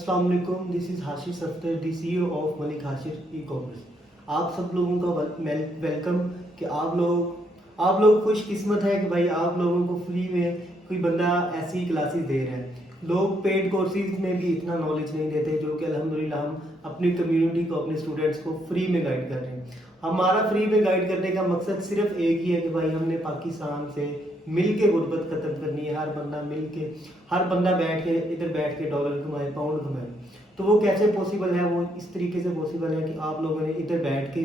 अस्सलाम वालेकुम, this is Hashir Aftar, the CEO of Malik Hashir e commerce. आप सब लोगों का वेलकम कि आप लोग खुशकिस्मत है कि भाई आप लोगों को फ्री में कोई बंदा ऐसी क्लासेस दे रहा है। लोग पेड कोर्सेज में भी इतना नॉलेज नहीं देते जो कि अल्हम्दुलिल्लाह हम अपनी कम्युनिटी को, अपने स्टूडेंट्स को फ्री में गाइड कर रहे हैं। हमारा फ्री में गाइड करने का मकसद सिर्फ एक ही है कि भाई हमने पाकिस्तान से मिल के गुर्बत ख़त्म करनी है। हर बंदा बैठ के डॉलर कमाए, पाउंड कमाए। तो वो कैसे पॉसिबल है? वो इस तरीके से पॉसिबल है कि आप लोगों ने इधर बैठ के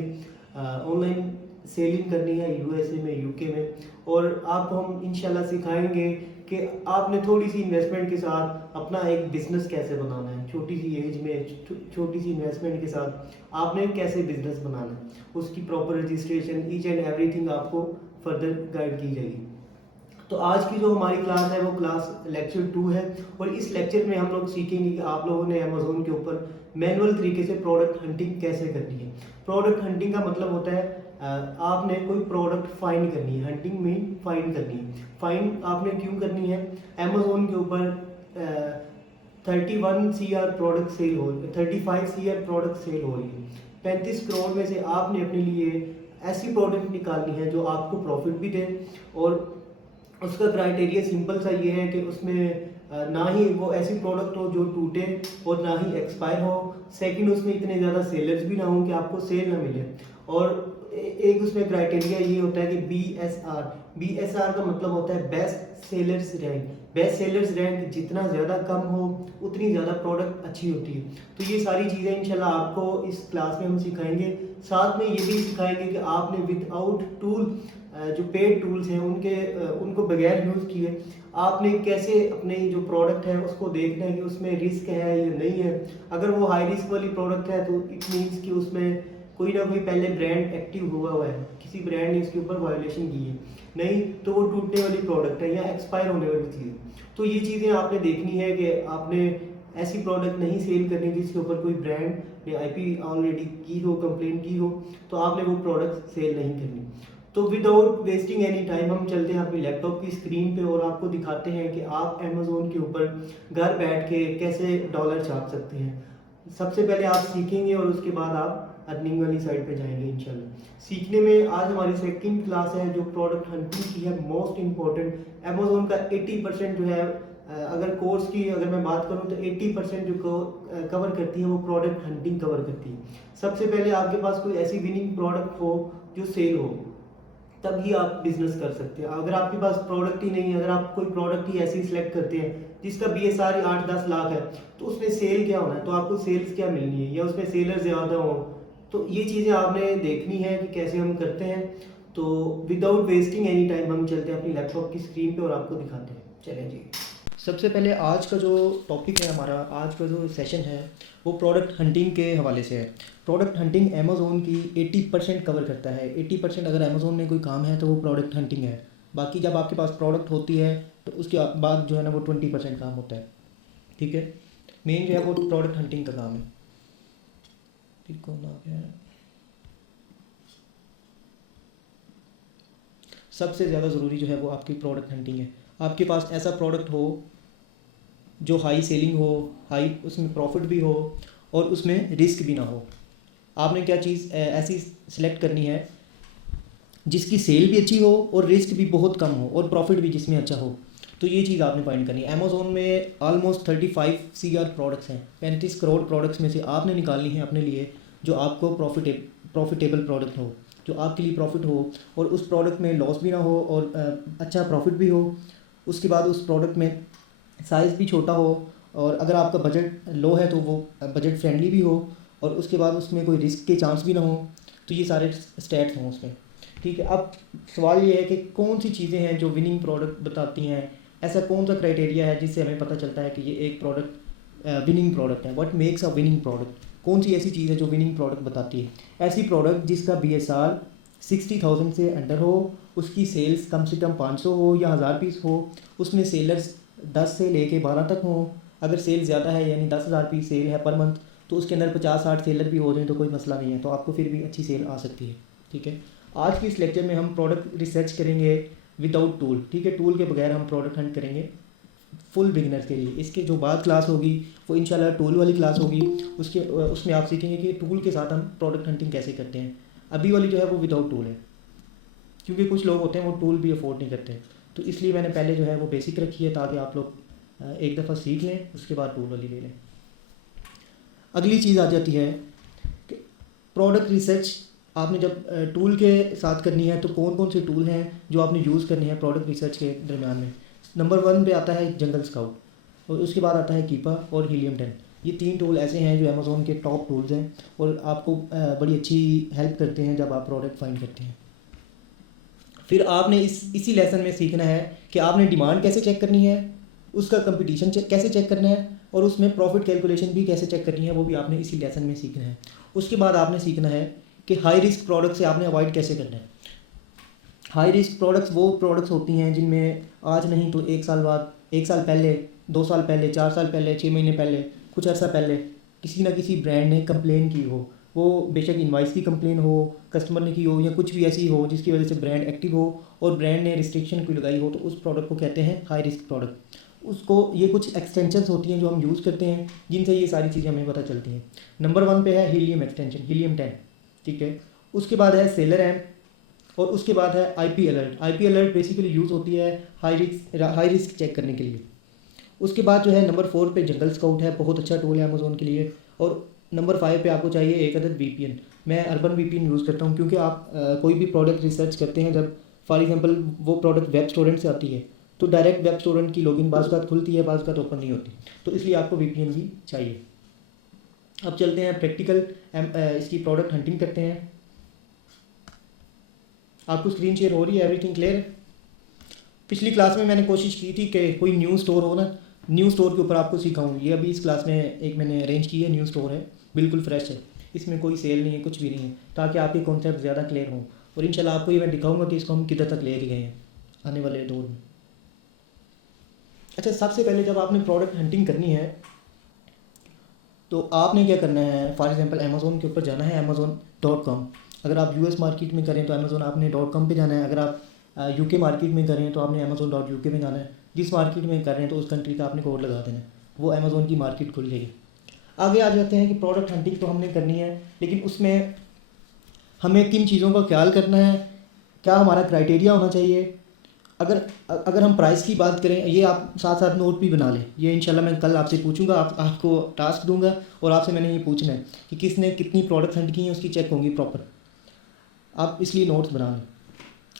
ऑनलाइन सेलिंग करनी है USA में, UK में, और आपको हम इंशाल्लाह सिखाएंगे कि आपने थोड़ी सी इन्वेस्टमेंट के साथ अपना एक बिजनेस कैसे बनाना है। छोटी सी एज में छोटी सी इन्वेस्टमेंट के साथ आपने कैसे बिजनेस बनाना है, उसकी proper registration, each and everything आपको फर्दर गाइड की जाएगी। तो आज की जो हमारी क्लास है वो क्लास लेक्चर 2 है, और इस लेक्चर में हम लोग सीखेंगे कि आप लोगों ने अमेजोन के ऊपर मैनुअल तरीके से प्रोडक्ट हंटिंग कैसे करनी है। प्रोडक्ट हंटिंग का मतलब होता है आपने कोई प्रोडक्ट फाइंड करनी है। हंटिंग मीन फाइंड करनी है। फाइंड आपने क्यों करनी है? अमेजोन के ऊपर 31 CR प्रोडक्ट सेल हो रही है, 35 CR प्रोडक्ट सेल हो रही है। 35 करोड़ में से आपने अपने लिए ऐसी प्रोडक्ट निकालनी है जो आपको प्रॉफिट भी दे, और उसका क्राइटेरिया सिंपल सा ये है कि उसमें ना ही वो ऐसी प्रोडक्ट हो जो टूटे और ना ही एक्सपायर हो। सेकंड, उसमें इतने ज़्यादा सेलर्स भी ना हो कि आपको सेल ना मिले। और एक उसमें क्राइटेरिया ये होता है कि BSR का मतलब होता है best sellers rank. Best sellers rank जितना ज़्यादा कम हो उतनी ज़्यादा प्रोडक्ट अच्छी होती है। तो ये सारी चीज़ें इंशाल्लाह आपको इस क्लास में हम सिखाएंगे। साथ में ये भी सिखाएंगे कि आपने विदाउट टूल, जो पेड टूल्स हैं उनको बगैर यूज़ किए आपने कैसे अपने जो प्रोडक्ट है उसको देखना है कि उसमें रिस्क है या नहीं है। अगर वो हाई रिस्क वाली प्रोडक्ट है तो इट मीन्स कि उसमें कोई ना कोई पहले ब्रांड एक्टिव हुआ है, किसी ब्रांड ने इसके ऊपर वायोलेशन की है। नहीं तो वो टूटने वाली प्रोडक्ट है या एक्सपायर होने वाली चीज़। तो ये चीज़ें आपने देखनी है कि आपने ऐसी प्रोडक्ट नहीं सेल करनी जिसके ऊपर कोई ब्रांड ने IP ऑलरेडी की हो, कंप्लेन की हो, तो आपने वो प्रोडक्ट सेल नहीं करनी। तो विदाउट वेस्टिंग एनी टाइम हम चलते हैं अपनी लैपटॉप की स्क्रीन पे और आपको दिखाते हैं कि आप अमेजोन के ऊपर घर बैठ के कैसे डॉलर छाप सकते हैं। सबसे पहले आप सीखेंगे और उसके बाद आप अर्निंग वाली साइड पे जाएंगे इंशाल्लाह। सीखने में आज हमारी सेकंड क्लास है जो प्रोडक्ट हंटिंग की है, मोस्ट इम्पॉर्टेंट। अमेजोन का 80% जो है, अगर कोर्स की अगर मैं बात करूं तो 80% जो कवर करती है वो प्रोडक्ट हंटिंग कवर करती है। सबसे पहले आपके पास कोई ऐसी विनिंग प्रोडक्ट हो जो सेल हो, तभी आप बिजनेस कर सकते हैं। अगर आपके पास प्रोडक्ट ही नहीं है, अगर आप कोई प्रोडक्ट ही ऐसी सिलेक्ट करते हैं जिसका BSR 8-10 लाख है, तो उसमें सेल क्या होना है? तो आपको सेल्स क्या मिलनी है, या उसमें सेलर ज़्यादा हो? तो ये चीज़ें आपने देखनी है कि कैसे हम करते हैं। तो विदाउट वेस्टिंग एनी टाइम हम चलते हैं अपनी लैपटॉप की स्क्रीन पे और आपको दिखाते हैं। चलें जी। सबसे पहले आज का जो टॉपिक है हमारा, आज का जो सेशन है वो प्रोडक्ट हंटिंग के हवाले से है। प्रोडक्ट हंटिंग अमेज़ोन की 80% कवर करता है। 80% अगर अमेज़ोन में कोई काम है तो वो प्रोडक्ट हंटिंग है। बाकी जब आपके पास प्रोडक्ट होती है तो उसके बाद जो है ना वो 20% काम होता है। ठीक है, मेन जो है वो प्रोडक्ट हंटिंग का काम है। फिर कौन आ गया? सबसे ज़्यादा ज़रूरी जो है वो आपकी प्रोडक्ट हंटिंग है। आपके पास ऐसा प्रोडक्ट हो जो हाई सेलिंग हो, हाई उसमें प्रॉफिट भी हो और उसमें रिस्क भी ना हो। आपने क्या चीज़ ऐसी सिलेक्ट करनी है जिसकी सेल भी अच्छी हो और रिस्क भी बहुत कम हो और प्रॉफिट भी जिसमें अच्छा हो। तो ये चीज़ आपने फाइंड करनी है। अमेज़ोन में ऑलमोस्ट 35 CR प्रोडक्ट्स हैं। 35 करोड़ प्रोडक्ट्स में से आपने निकालनी है अपने लिए जो आपको प्रॉफिटेबल प्रोडक्ट हो, जो आपके लिए प्रॉफिट हो और उस प्रोडक्ट में लॉस भी ना हो और अच्छा प्रॉफिट भी हो। उसके बाद उस प्रोडक्ट में साइज़ भी छोटा हो, और अगर आपका बजट लो है तो वो बजट फ्रेंडली भी हो, और उसके बाद उसमें कोई रिस्क के चांस भी ना हो। तो ये सारे स्टैट्स हों उसमें। ठीक है, अब सवाल ये है कि कौन सी चीज़ें हैं जो विनिंग प्रोडक्ट बताती हैं। ऐसा कौन सा क्राइटेरिया है जिससे हमें पता चलता है कि ये एक प्रोडक्ट विनिंग प्रोडक्ट है। What makes a winning product? कौन सी ऐसी चीज़ है जो विनिंग प्रोडक्ट बताती है? ऐसी प्रोडक्ट जिसका BSR 60,000 से अंडर हो, उसकी सेल्स कम से कम 500 हो या 1000 पीस हो, उसमें सेलर्स 10 से लेके 12 तक हों। अगर सेल ज़्यादा है यानी 10,000 पीस सेल है पर मंथ, तो उसके अंदर 50-60 सेलर भी हो जाए तो कोई मसला नहीं है, तो आपको फिर भी अच्छी सेल आ सकती है। ठीक है, आज की इस लेक्चर में हम प्रोडक्ट रिसर्च करेंगे विदाउट टूल। ठीक है, टूल के बगैर हम प्रोडक्ट हंट करेंगे। फुल बिगिनर्स के लिए। इसके जो बाद क्लास होगी वो इंशाल्लाह टूल वाली क्लास होगी। उसमें आप सीखेंगे कि टूल के साथ हम प्रोडक्ट हंटिंग कैसे करते हैं। अभी वाली जो है वो विदाउट टूल है, क्योंकि कुछ लोग होते हैं वो टूल भी अफोर्ड नहीं करते। तो इसलिए मैंने पहले जो है वो बेसिक रखी है, ताकि आप लोग एक दफ़ा सीख लें, उसके बाद टूल वाली ले लें। अगली चीज़ आ जाती है कि प्रोडक्ट रिसर्च आपने जब टूल के साथ करनी है तो कौन कौन से टूल हैं जो आपने यूज़ करने हैं प्रोडक्ट रिसर्च के दरमियान में। नंबर 1 पे आता है जंगल स्काउट, और उसके बाद आता है कीपा और हीलियम 10। ये 3 टूल ऐसे हैं जो अमेज़ोन के टॉप टूल्स हैं और आपको बड़ी अच्छी हेल्प करते हैं जब आप प्रोडक्ट फाइंड करते हैं। फिर आपने इसी लेसन में सीखना है कि आपने डिमांड कैसे चेक करनी है, उसका कंपटीशन कैसे चेक करना है, और उसमें प्रॉफिट कैलकुलेशन भी कैसे चेक करनी है, वो भी आपने इसी लेसन में सीखना है। उसके बाद आपने सीखना है कि हाई रिस्क प्रोडक्ट से आपने अवॉइड कैसे करना है। हाई रिस्क प्रोडक्ट्स वो प्रोडक्ट्स होती हैं जिनमें आज नहीं तो 1 साल बाद, 1 साल पहले, 2 साल पहले, 4 साल पहले, 6 महीने पहले, कुछ अर्सा पहले किसी ना किसी ब्रांड ने कंप्लेन की हो। वो बेशक इनवाइस की कंप्लेन हो, कस्टमर ने की हो, या कुछ भी ऐसी हो जिसकी वजह से ब्रांड एक्टिव हो और ब्रांड ने रिस्ट्रिक्शन कोई लगाई हो, तो उस प्रोडक्ट को कहते हैं हाई रिस्क प्रोडक्ट। उसको ये कुछ एक्सटेंशंस होती हैं जो हम यूज़ करते हैं, जिनसे ये सारी चीज़ें हमें पता चलती हैं। नंबर 1 पे है हीलियम एक्सटेंशन, हीलियम 10, ठीक है। उसके बाद है सेलर एम, और उसके बाद है IP alert. IP alert basically use होती है हाई रिस्क चेक करने के लिए। उसके बाद जो है नंबर 4 पे जंगल स्काउट है, बहुत अच्छा टूल है अमेज़ोन के लिए। और नंबर 5 पे आपको चाहिए एक अदद वीपीएन। मैं अर्बन वीपीएन यूज़ करता हूँ, क्योंकि आप कोई भी प्रोडक्ट रिसर्च करते हैं, जब फॉर एग्जांपल वो प्रोडक्ट वेब स्टोरेंट से आती है तो डायरेक्ट वेब स्टोरेंट की लॉगिन बाज़ बात खुलती है, बाज़ बात ओपन नहीं होती, तो इसलिए आपको वीपीएन भी चाहिए। अब चलते हैं प्रैक्टिकल इसकी प्रोडक्ट हंटिंग करते हैं। आपको स्क्रीन शेयर हो रही है, एवरीथिंग क्लियर है। पिछली क्लास में मैंने कोशिश की थी कि कोई न्यू स्टोर हो ना, न्यू स्टोर के ऊपर आपको सिखाऊँ। ये अभी इस क्लास में एक मैंने अरेंज की है, न्यू स्टोर है, बिल्कुल फ्रेश है, इसमें कोई सेल नहीं है, कुछ भी नहीं है, ताकि आपके कॉन्सेप्ट ज़्यादा क्लियर हों। और इंशाल्लाह आपको ये मैं दिखाऊंगा कि इसको हम किधर तक ले गए हैं आने वाले दौर में। अच्छा, सबसे पहले जब आपने प्रोडक्ट हंटिंग करनी है तो आपने क्या करना है, फॉर एग्जांपल अमेज़ोन के ऊपर जाना है, amazon.com। अगर आप यूएस मार्केट में करें तो अमेज़ोन आपने .com पे जाना है। अगर आप यूके मार्केट में करें तो आपने amazon.uk में जाना है। जिस मार्केट में कर रहे हैं तो उस कंट्री का आपने कोड लगा देना है, वो अमेज़ोन की मार्केट खुल जाएगी। आगे आ जाते हैं कि प्रोडक्ट हंटिंग तो हमने करनी है, लेकिन उसमें हमें किन चीज़ों का ख्याल करना है, क्या हमारा क्राइटेरिया होना चाहिए। अगर हम प्राइस की बात करें, ये आप साथ साथ नोट भी बना लें, ये इंशाल्लाह मैं कल आपसे पूछूंगा, आपको टास्क दूंगा और आपसे मैंने ये पूछना है कि किसने कितनी प्रोडक्ट हंट की हैं, उसकी चेक होंगी प्रॉपर, आप इसलिए नोट्स बना लें।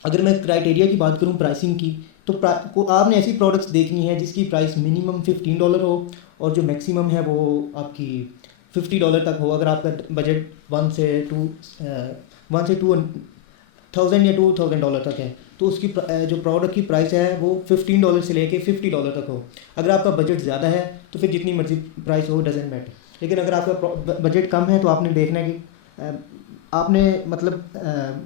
अगर मैं क्राइटेरिया की बात करूं प्राइसिंग की, तो आपने ऐसी प्रोडक्ट्स देखनी है जिसकी प्राइस मिनिमम $15 हो और जो मैक्सिमम है वो आपकी $50 तक हो। अगर आपका बजट 1 से 2,000 या $2,000 तक है तो उसकी जो प्रोडक्ट की प्राइस है वो $15 से लेके $50 तक हो। अगर आपका बजट ज़्यादा है तो फिर जितनी मर्जी प्राइस हो, डजेंट मैटर। लेकिन अगर आपका बजट कम है तो आपने देखना है कि आपने मतलब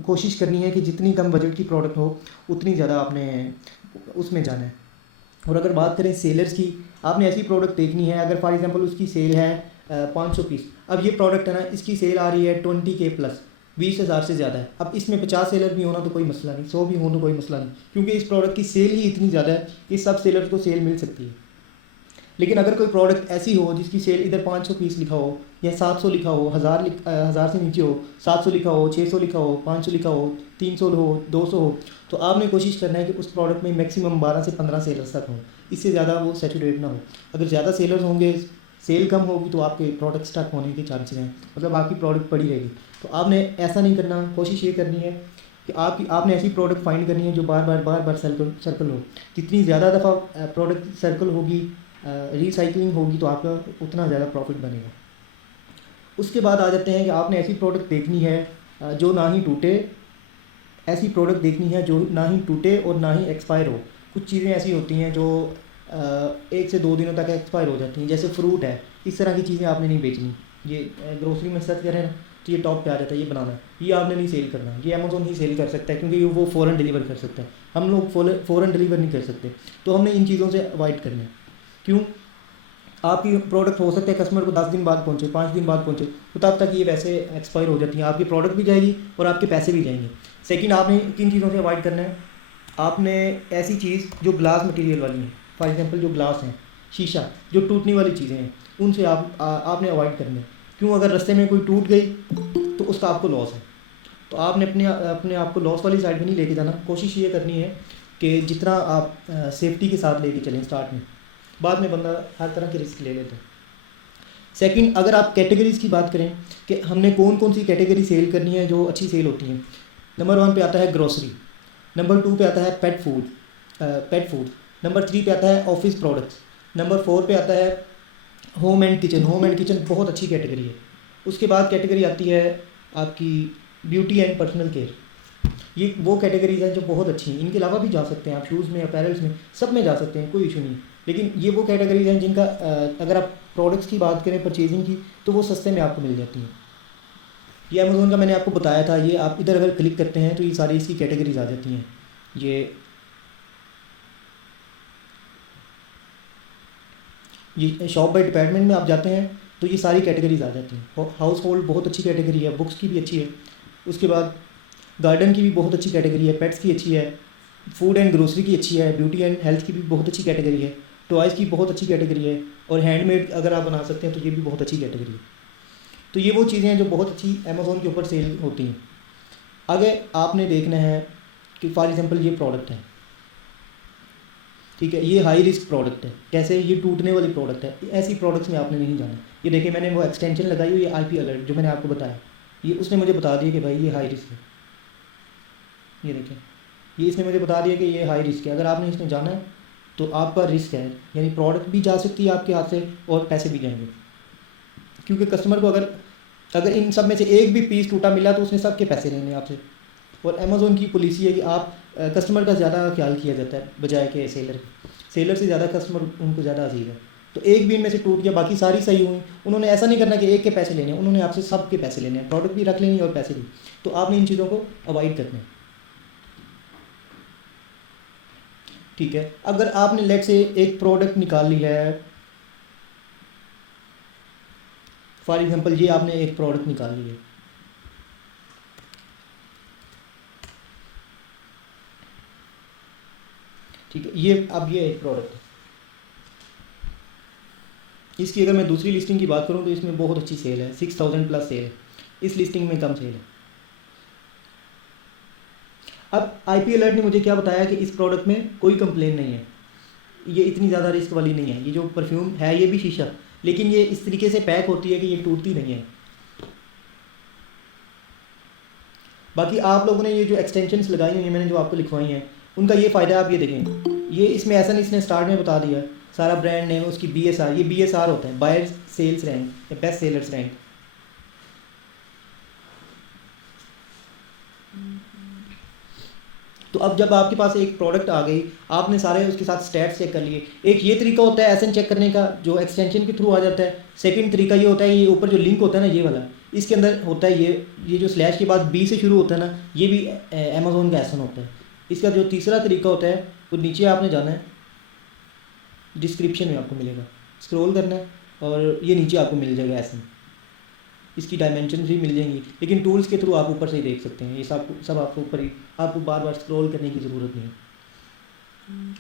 कोशिश करनी है कि जितनी कम बजट की प्रोडक्ट हो उतनी ज़्यादा आपने उसमें जाना है। और अगर बात करें सेलर्स की, आपने ऐसी प्रोडक्ट देखनी है, अगर फॉर एग्जांपल उसकी सेल है 500 पीस, अब ये प्रोडक्ट है ना, इसकी सेल आ रही है 20K प्लस, 20,000 से ज़्यादा है। अब इसमें 50 सेलर भी होना तो कोई मसला नहीं, 100 भी हो तो कोई मसला नहीं, क्योंकि इस प्रोडक्ट की सेल ही इतनी ज़्यादा है कि सब सेलर्स को सेल मिल सकती है। लेकिन अगर कोई प्रोडक्ट ऐसी हो जिसकी सेल इधर 500 पीस लिखा हो या 700 लिखा हो, 1000 से नीचे हो, 700 लिखा हो, 600 लिखा हो, 500 लिखा हो, 300 हो, 200 हो, तो आपने कोशिश करना है कि उस प्रोडक्ट में मैक्सिमम 12 से 15 सेलर्स तक हों, इससे ज़्यादा वो सैचुरेट ना हो। अगर ज़्यादा सेलर्स होंगे, सेल कम होगी, तो आपके प्रोडक्ट स्टक होने के चांसेस हैं, मतलब आपकी प्रोडक्ट पड़ी रहेगी। तो आपने ऐसा नहीं करना, कोशिश ये करनी है कि आपने ऐसी प्रोडक्ट फाइंड करनी है जो बार बार सर्कल हो। जितनी ज़्यादा दफ़ा प्रोडक्ट सर्कल होगी, रिसाइकलिंग होगी, तो आपका उतना ज़्यादा प्रॉफिट बनेगा। उसके बाद आ जाते हैं कि आपने ऐसी प्रोडक्ट देखनी है जो ना ही टूटे, ऐसी प्रोडक्ट देखनी है जो ना ही टूटे और ना ही एक्सपायर हो। कुछ चीज़ें ऐसी होती हैं जो 1 से 2 दिनों तक एक्सपायर हो जाती हैं, जैसे फ्रूट है, इस तरह की चीज़ें आपने नहीं बेचनी। ये ग्रोसरी में सर्च करें ना तो ये टॉप पे आ जाता है, ये बनाना, ये आपने नहीं सेल करना, ये अमेज़ोन ही सेल कर सकता है, क्योंकि वो फ़ौरन डिलीवर कर सकता है, हम लोग फ़ौरन डिलीवर नहीं कर सकते। तो हमने इन चीज़ों से अवॉइड करना है। क्यों? आपकी प्रोडक्ट हो सकता है कस्टमर को 10 दिन बाद पहुंचे, 5 दिन बाद पहुंचे, तो तब तक ये वैसे एक्सपायर हो जाती हैं, आपकी प्रोडक्ट भी जाएगी और आपके पैसे भी जाएंगे। सेकंड, आपने किन चीज़ों से अवॉइड करना है, आपने ऐसी चीज़ जो ग्लास मटेरियल वाली है, फॉर एग्जांपल जो ग्लास हैं, शीशा, जो टूटने वाली चीज़ें हैं, उनसे आपने अवॉइड करना है। क्यों? अगर रास्ते में कोई टूट गई तो उसका आपको लॉस है। तो आपने अपने आप को लॉस वाली साइड में नहीं लेके जाना। कोशिश ये करनी है कि जितना आप सेफ्टी के साथ लेके चलें स्टार्ट में, बाद में बंदा हर तरह के रिस्क ले लेता है। सेकंड, अगर आप कैटेगरीज़ की बात करें कि हमने कौन कौन सी कैटेगरी सेल करनी है जो अच्छी सेल होती हैं, नंबर 1 पे आता है ग्रोसरी, नंबर 2 पे आता है पेट फूड, नंबर 3 पे आता है ऑफिस प्रोडक्ट्स, नंबर 4 पे आता है home and kitchen. Home and kitchen बहुत अच्छी कैटेगरी है। उसके बाद कैटेगरी आती है आपकी ब्यूटी एंड पर्सनल केयर। ये वो कैटेगरीज हैं जो बहुत अच्छी हैं। इनके अलावा भी जा सकते हैं आप, शूज़ में, अपैरल्स में, सब में जा सकते हैं, कोई इशू नहीं। लेकिन ये वो कैटेगरीज हैं जिनका अगर आप प्रोडक्ट्स की बात करें परचेजिंग की, तो वो सस्ते में आपको मिल जाती हैं। ये अमेज़ोन का मैंने आपको बताया था, ये आप इधर अगर क्लिक करते हैं तो ये सारी इसकी कैटेगरीज आ जाती हैं। ये शॉप बाय डिपार्टमेंट में आप जाते हैं तो ये सारी कैटेगरीज आ जाती हैं। हाउस होल्ड बहुत अच्छी कैटेगरी है, बुक्स की भी अच्छी है। उसके बाद गार्डन की भी बहुत अच्छी कैटेगरी है, पेट्स की अच्छी है, फूड एंड ग्रोसरी की अच्छी है, ब्यूटी एंड हेल्थ की भी बहुत अच्छी कैटेगरी है, टॉयज़ की बहुत अच्छी कैटेगरी है, और हैंडमेड अगर आप बना सकते हैं तो ये भी बहुत अच्छी कैटेगरी है। तो ये वो चीज़ें हैं जो बहुत अच्छी अमेज़ोन के ऊपर सेल होती हैं। आगे आपने देखना है कि फॉर एग्जांपल ये प्रोडक्ट है, ठीक है, ये हाई रिस्क प्रोडक्ट है। कैसे? ये टूटने वाली प्रोडक्ट है। ऐसी प्रोडक्ट्स में आपने नहीं जाना। ये देखिए, मैंने वो एक्सटेंशन लगाई हुई है IP अलर्ट, जो मैंने आपको बताया, ये उसने मुझे बता दिया कि भाई ये हाई रिस्क है। ये देखें, ये इसने मुझे बता दिया कि ये हाई रिस्क है। अगर आपने इसमें जाना है तो आपका रिस्क है, यानी प्रोडक्ट भी जा सकती है आपके हाथ से और पैसे भी जाएंगे। क्योंकि कस्टमर को अगर इन सब में से एक भी पीस टूटा मिला तो उसने सबके पैसे लेने आपसे। और अमेज़ोन की पॉलिसी है कि आप कस्टमर का ज़्यादा ख्याल किया जाता है बजाय के सेलर से ज़्यादा कस्टमर उनको ज़्यादा अजीज है। तो एक भी इनमें से टूट गया, बाकी सारी सही हुई, उन्होंने ऐसा नहीं करना कि एक के पैसे लेने हैं, उन्होंने आपसे सब के पैसे लेने हैं, प्रोडक्ट भी रख लेनी और पैसे भी। तो आपने इन चीज़ों को अवॉइड करना है, ठीक है। अगर आपने लेट से एक प्रोडक्ट निकाल ली है, फॉर एग्जांपल ये आपने एक प्रोडक्ट निकाल ली है, ठीक है, ये अब ये एक प्रोडक्ट है। इसकी अगर मैं दूसरी लिस्टिंग की बात करूं तो इसमें बहुत अच्छी सेल है, 6000 प्लस सेल है। इस लिस्टिंग में कम सेल है। अब IP अलर्ट ने मुझे क्या बताया कि इस प्रोडक्ट में कोई कंप्लेन नहीं है, ये इतनी ज़्यादा रिस्क वाली नहीं है। ये जो परफ्यूम है ये भी शीशा, लेकिन ये इस तरीके से पैक होती है कि ये टूटती नहीं है। बाकी आप लोगों ने ये जो एक्सटेंशंस लगाई हुई हैं मैंने, जो आपको लिखवाई हैं, उनका ये फ़ायदा आप ये देखें, ये इसमें ऐसा नहीं, इसने स्टार्ट में बता दिया सारा ब्रांड नेम, उसकी BSR, ये BSR होता है, बायर सेल्स रैंक या बेस्ट सेलर्स रैंक। तो अब जब आपके पास एक प्रोडक्ट आ गई, आपने सारे उसके साथ स्टैट्स चेक कर लिए। एक ये तरीका होता है SN चेक करने का, जो एक्सटेंशन के थ्रू आ जाता है। सेकंड तरीका ये होता है, ये ऊपर जो लिंक होता है ना, ये वाला, इसके अंदर होता है ये जो स्लैश के बाद B से शुरू होता है ना, ये भी अमेज़ोन का SN होता है। इसका जो तीसरा तरीका होता है वो नीचे आपने जाना है, डिस्क्रिप्शन में आपको मिलेगा, स्क्रॉल करना है और ये नीचे आपको मिल जाएगा SN। इसकी डायमेंशन भी मिल जाएंगी, लेकिन टूल्स के थ्रू आप ऊपर से ही देख सकते हैं। ये सब आपको ऊपर ही, आपको बार बार स्क्रॉल करने की ज़रूरत नहीं है।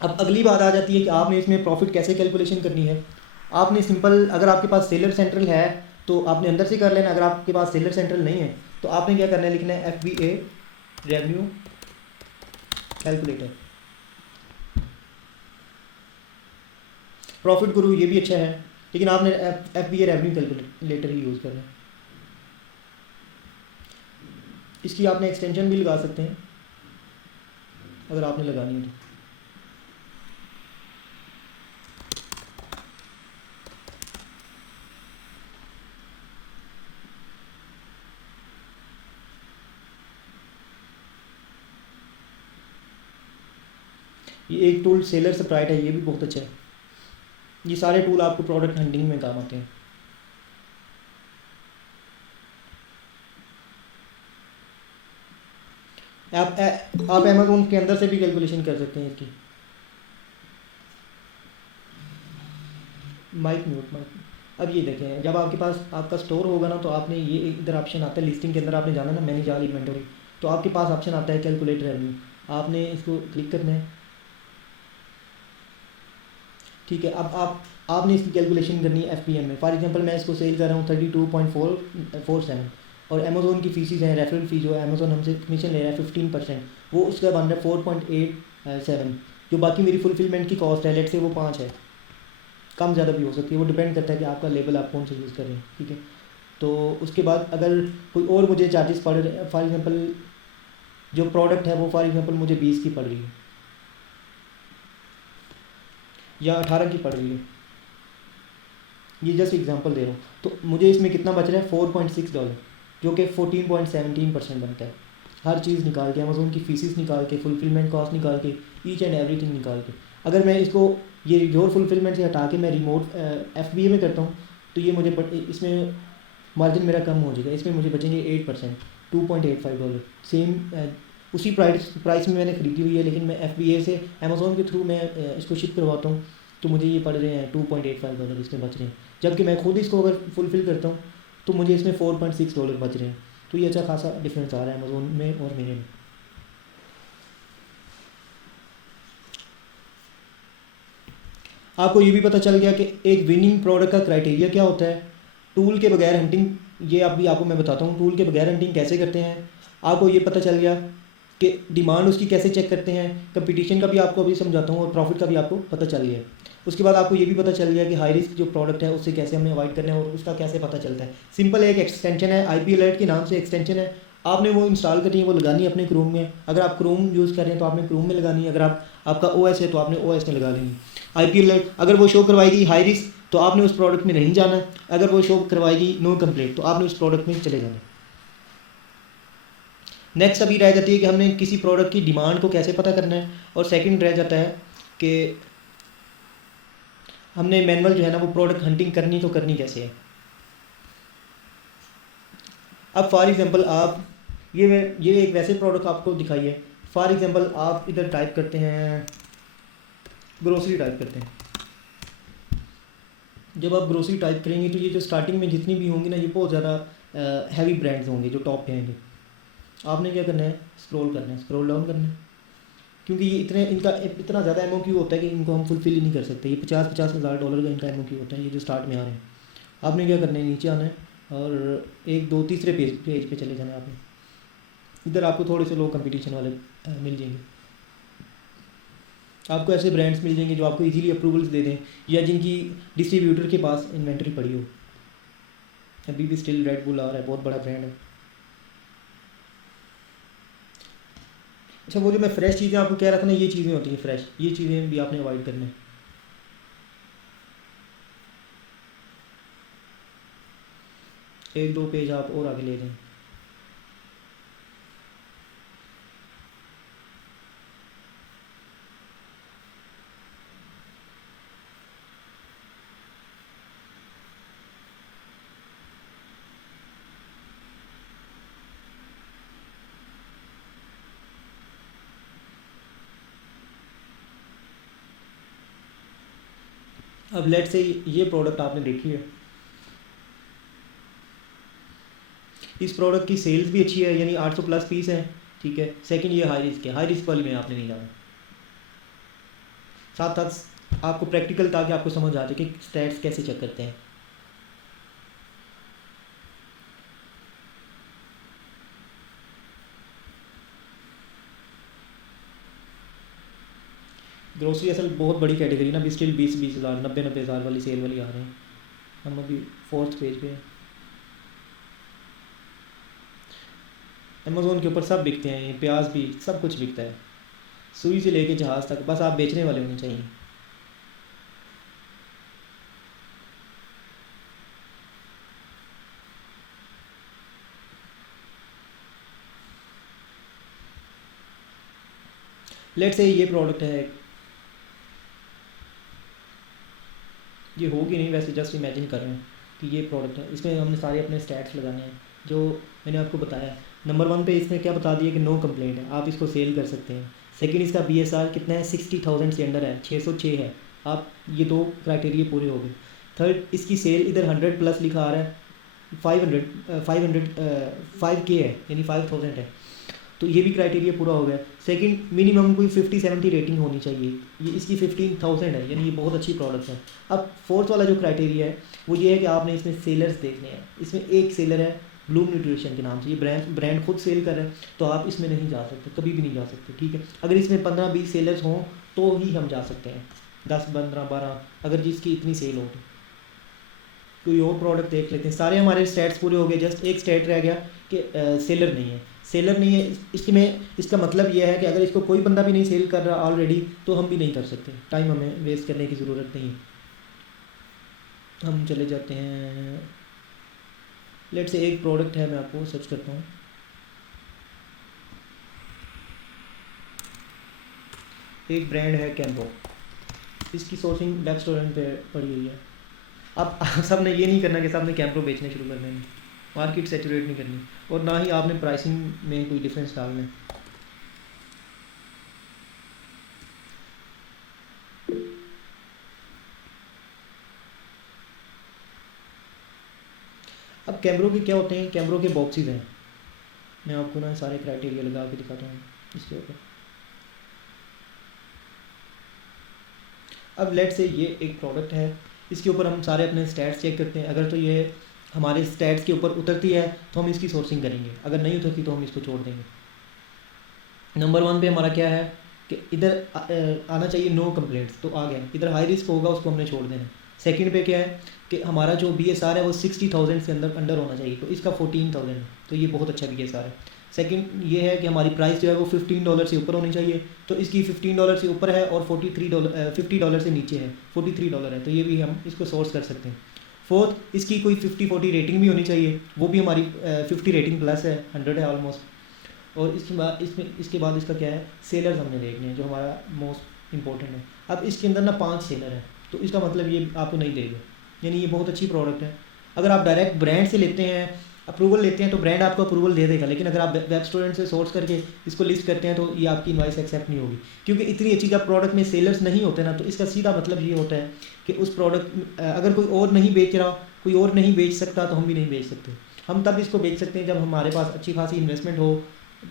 अब अगली बात आ जाती है कि आपने इसमें प्रॉफिट कैसे कैलकुलेशन करनी है। आपने सिंपल, अगर आपके पास सेलर सेंट्रल है तो आपने अंदर से कर लेना। अगर आपके पास सेलर सेंट्रल नहीं है तो आपने क्या करना है, लिखना है FBA रेवेन्यू कैलकुलेटर। प्रॉफिट गुरु ये भी अच्छा है, लेकिन आपने FBA रेवेन्यू कैलकुलेटर ही यूज़ करना है। इसकी आपने एक्सटेंशन भी लगा सकते हैं अगर आपने लगानी है तो। ये एक टूल सेलर स्प्राइट है, ये भी बहुत अच्छा है। ये सारे टूल आपको प्रोडक्ट हंटिंग में काम आते हैं। आप अमेज़ोन के अंदर से भी कैलकुलेशन कर सकते हैं इसकी। Mic mute. अब ये देखें, जब आपके पास आपका स्टोर होगा ना तो आपने ये इधर ऑप्शन आता है लिस्टिंग के अंदर, आपने जाना ना मैनेज ऑल इन्वेंटरी, तो आपके पास ऑप्शन आता है कैलकुलेट रेवेन्यू। आपने इसको क्लिक करना है। ठीक है। अब आपने इसकी कैलकुलेशन करनी है FPM में। फॉर एग्जांपल मैं इसको सेल कर रहा हूँ 32.447 और अमेज़ोन की फीसिस हैं, रेफरल फ़ी जो अमेज़ोन हमसे कमीशन ले रहा है 15%, वो उसका बन रहा है 4.87। जो बाकी मेरी फुलफिलमेंट की कॉस्ट है, लेट से वो 5 है, कम ज़्यादा भी हो सकती है, वो डिपेंड करता है कि आपका लेबल आप कौन सा यूज़ कर रहे हैं, ठीक है। तो उसके बाद अगर कोई और मुझे चार्जेस पड़ रहे हैं, फॉर एग्जांपल जो प्रोडक्ट है वो फॉर एग्जांपल मुझे 20 की पड़ रही है या 18 की पड़ रही है, ये जस्ट एग्जांपल दे रहा हूँ, तो मुझे इसमें कितना बच रहा है $4.6, जो कि 14.17% बनता है। हर चीज़ निकाल के, अमेज़ोन की फीसिस निकाल के, फुलफिलमेंट कॉस्ट निकाल के, ईच एंड एवरीथिंग निकाल के, अगर मैं इसको ये योर फुलफिलमेंट से हटा के मैं रिमोट FBA में करता हूँ तो ये मुझे इसमें मार्जिन मेरा कम हो जाएगा, इसमें मुझे बचेंगे 8%, $2.85। सेम उसी प्राइस में मैंने ख़रीदी हुई है, लेकिन मैं FBA से अमेज़ोन के थ्रू मैं इसको शिप करवाता हूँ तो मुझे ये पड़ रहे हैं $2.85 इसमें बच रहे हैं। जबकि मैं खुद इसको अगर फुलफ़िल करता हूँ तो मुझे इसमें $4.6 बच रहे हैं। तो ये अच्छा खासा डिफरेंस आ रहा है अमेज़ोन में और मेरे में। आपको ये भी पता चल गया कि एक विनिंग प्रोडक्ट का क्राइटेरिया क्या होता है। टूल के बगैर हंटिंग, ये अभी आपको मैं बताता हूँ टूल के बगैर हंटिंग कैसे करते हैं। आपको ये पता चल गया कि डिमांड उसकी कैसे चेक करते हैं, कंपटीशन का भी आपको अभी समझाता हूँ और प्रॉफिट का भी आपको पता चल गया। उसके बाद आपको ये भी पता चल गया कि हाई रिस्क जो प्रोडक्ट है उससे कैसे हमें अवॉइड करना है और उसका कैसे पता चलता है। सिंपल एक एक्सटेंशन है, IP अलर्ट के नाम से एक्सटेंशन है, आपने वो इंस्टॉल करनी है, वो लगानी है अपने क्रोम में। अगर आप क्रोम यूज़ कर रहे हैं तो आपने क्रोम में लगानी है, अगर आपका OS है तो आपने OS में लगा लेनी। IP अलर्ट अगर वो शो करवाएगी हाई रिस्क तो आपने उस प्रोडक्ट में नहीं जाना, अगर वो शो करवाएगी नो कंप्लेंट तो आपने उस प्रोडक्ट में चले जाना। नेक्स्ट अभी रह जाती है कि हमने किसी प्रोडक्ट की डिमांड को कैसे पता करना है, और सेकंड रह जाता है कि हमने मैनुअल जो है ना वो प्रोडक्ट हंटिंग करनी तो करनी कैसे है। अब फॉर एग्जांपल आप ये एक वैसे प्रोडक्ट आपको दिखाई है। फॉर एग्जांपल आप इधर टाइप करते हैं ग्रोसरी टाइप करते हैं। जब आप ग्रोसरी टाइप करेंगे तो ये जो स्टार्टिंग में जितनी भी होंगी ना ये बहुत ज़्यादा हैवी ब्रांड्स होंगे जो टॉप पे आएंगे। आपने क्या करना है, स्क्रॉल करना है, स्क्रॉल डाउन करना है, क्योंकि ये इनका इतना ज़्यादा MOQ होता है कि इनको हम फुलफिल ही नहीं कर सकते। ये $50,000 का इनका MOQ होता है, ये जो स्टार्ट में आ रहे हैं। आपने क्या करना है, नीचे आना है और 1 2 तीसरे पेज पे चले जाना है आपने। इधर आपको थोड़े से लोग कंपटीशन वाले मिल जाएंगे। आपको ऐसे ब्रांड्स मिल जाएंगे जो आपको इजीली अप्रूवल्स दे दें या जिनकी डिस्ट्रीब्यूटर के पास इन्वेंट्री पड़ी हो। अभी भी स्टिल रेड बुल आ रहा है, बहुत बड़ा ब्रांड है। अच्छा, वो जो मैं फ्रेश चीज़ें आपको कह रहा था ना, ये चीज़ें होती हैं फ्रेश, ये चीज़ें भी आपने अवॉइड करना है। एक दो पेज आप और आगे ले जाएं। अब लेट से ये प्रोडक्ट आपने देखी है, इस प्रोडक्ट की सेल्स भी अच्छी है, यानी 800 प्लस पीस है, ठीक है। सेकंड ये हाई रिस्क है, हाई रिस्क वाली में आपने नहीं जाना। साथ साथ आपको प्रैक्टिकल ताकि आपको समझ आ जाए कि स्टैट्स कैसे चेक करते हैं। ग्रोसरी असल बहुत बड़ी कैटेगरी ना, अभी स्टिल 20-20 हज़ार 90-90 हज़ार वाली सेल वाली आ रहे हैं। हम अभी 4th पेज पे हैं। अमेज़ोन के ऊपर सब बिकते हैं, ये प्याज भी सब कुछ बिकता है, सुई से लेके जहाज़ तक, बस आप बेचने वाले होने चाहिए। लेट से ये प्रोडक्ट है, ये होगी नहीं वैसे, जस्ट इमेजिन कर रहे हैं कि ये प्रोडक्ट है। इसमें हमने सारे अपने स्टैट्स लगाने हैं जो मैंने आपको बताया। नंबर 1 पे इसमें क्या बता दिया कि नो कंप्लेंट है, आप इसको सेल कर सकते हैं। सेकंड इसका BSR कितना है, 60,000 से अंडर है, 606 है, आप ये 2 क्राइटेरिया पूरे हो गए। थर्ड इसकी सेल इधर 100 प्लस लिखा आ रहा है, 5K है, यानी 5,000 है। तो ये भी क्राइटेरिया पूरा हो गया। सेकंड, मिनिमम कोई 50-70 रेटिंग होनी चाहिए, ये इसकी 15,000 है, यानी ये बहुत अच्छी प्रोडक्ट है। अब फोर्थ वाला जो क्राइटेरिया है वो ये है कि आपने इसमें सेलर्स देखने हैं। इसमें एक सेलर है ब्लूम न्यूट्रिशन के नाम से, ये ब्रांड खुद सेल कर रहे हैं, तो आप इसमें नहीं जा सकते, कभी भी नहीं जा सकते, ठीक है। अगर इसमें 15-20 सेलर्स हों तो ही हम जा सकते हैं, 10-15-12, अगर जिसकी इतनी सेल हो तो। कोई और प्रोडक्ट देख लेते हैं। सारे हमारे स्टैट्स पूरे हो गए, जस्ट एक स्टैट रह गया कि सेलर नहीं है। सेलर नहीं है इसमें, इसका मतलब यह है कि अगर इसको कोई बंदा भी नहीं सेल कर रहा ऑलरेडी तो हम भी नहीं कर सकते, टाइम हमें वेस्ट करने की ज़रूरत नहीं है। हम चले जाते हैं, लेट से एक प्रोडक्ट है, मैं आपको सर्च करता हूँ। एक ब्रांड है कैम्प्रो, इसकी सोर्सिंग वेब स्टोरेंट पे पड़ी हुई है। अब सब ने ये नहीं करना कि सब ने कैम्प्रो बेचने शुरू करने हैं, मार्केट सेचुरेट नहीं करनी, और ना ही आपने प्राइसिंग में कोई डिफरेंस डालना है। अब कैमरों के क्या होते हैं, कैमरों के बॉक्सेस हैं, मैं आपको ना सारे क्राइटेरिया लगा के दिखाता हूँ इसके ऊपर। अब लेट से ये एक प्रोडक्ट है, इसके ऊपर हम सारे अपने स्टैट्स चेक करते हैं। अगर तो ये हमारे स्टैट्स के ऊपर उतरती है तो हम इसकी सोर्सिंग करेंगे, अगर नहीं उतरती तो हम इसको छोड़ देंगे। नंबर 1 पे हमारा क्या है कि इधर आना चाहिए नो कंप्लेंट्स, तो आ गया। इधर हाई रिस्क होगा, उसको हमने छोड़ देना है। सेकंड पे क्या है कि हमारा जो BSR है वो 60,000 से अंदर होना चाहिए, तो इसका 14,000 है, तो ये बहुत अच्छा BSR है। सेकंड ये है कि हमारी प्राइस जो है वो $15 से ऊपर होनी चाहिए, तो इसकी $15 से ऊपर है और $50 से नीचे है, $43 है, तो ये भी हम इसको सोर्स कर सकते हैं। फोर्थ, इसकी कोई 50-40 रेटिंग भी होनी चाहिए, वो भी हमारी 50 रेटिंग प्लस है, 100 है ऑलमोस्ट। और इसके बाद इसका क्या है, सेलर्स हमने देखने हैं जो हमारा मोस्ट इंपॉर्टेंट है। अब इसके अंदर ना 5 सेलर हैं, तो इसका मतलब ये आपको नहीं देगा, यानी ये बहुत अच्छी प्रोडक्ट है। अगर आप डायरेक्ट ब्रांड से लेते हैं, अप्रूवल लेते हैं, तो ब्रांड आपको अप्रूवल दे देगा, लेकिन अगर आप वेब स्टोरेंट से सोर्स करके इसको लिस्ट करते हैं तो ये आपकी इनवाइस एक्सेप्ट नहीं होगी, क्योंकि इतनी अच्छी जब प्रोडक्ट में सेलर्स नहीं होते ना, तो इसका सीधा मतलब ये होता है कि उस प्रोडक्ट अगर कोई और नहीं बेच रहा, कोई और नहीं बेच सकता, तो हम भी नहीं बेच सकते। हम तब इसको बेच सकते हैं जब हमारे पास अच्छी खासी इन्वेस्टमेंट हो।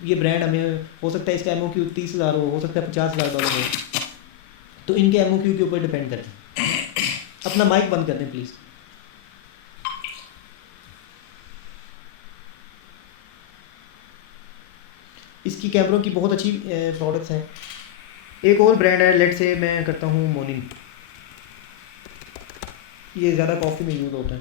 ये ब्रांड हमें हो सकता है इसका MOQ 30,000 हो सकता है $50,000 हो, तो इनके MOQ के ऊपर डिपेंड करें। अपना माइक बंद कर दें प्लीज़। इसकी कैमरों की बहुत अच्छी प्रोडक्ट्स हैं। एक और ब्रांड है, लेट से मैं करता हूँ मोनिन, ये ज़्यादा कॉफ़ी में यूज़ होता है,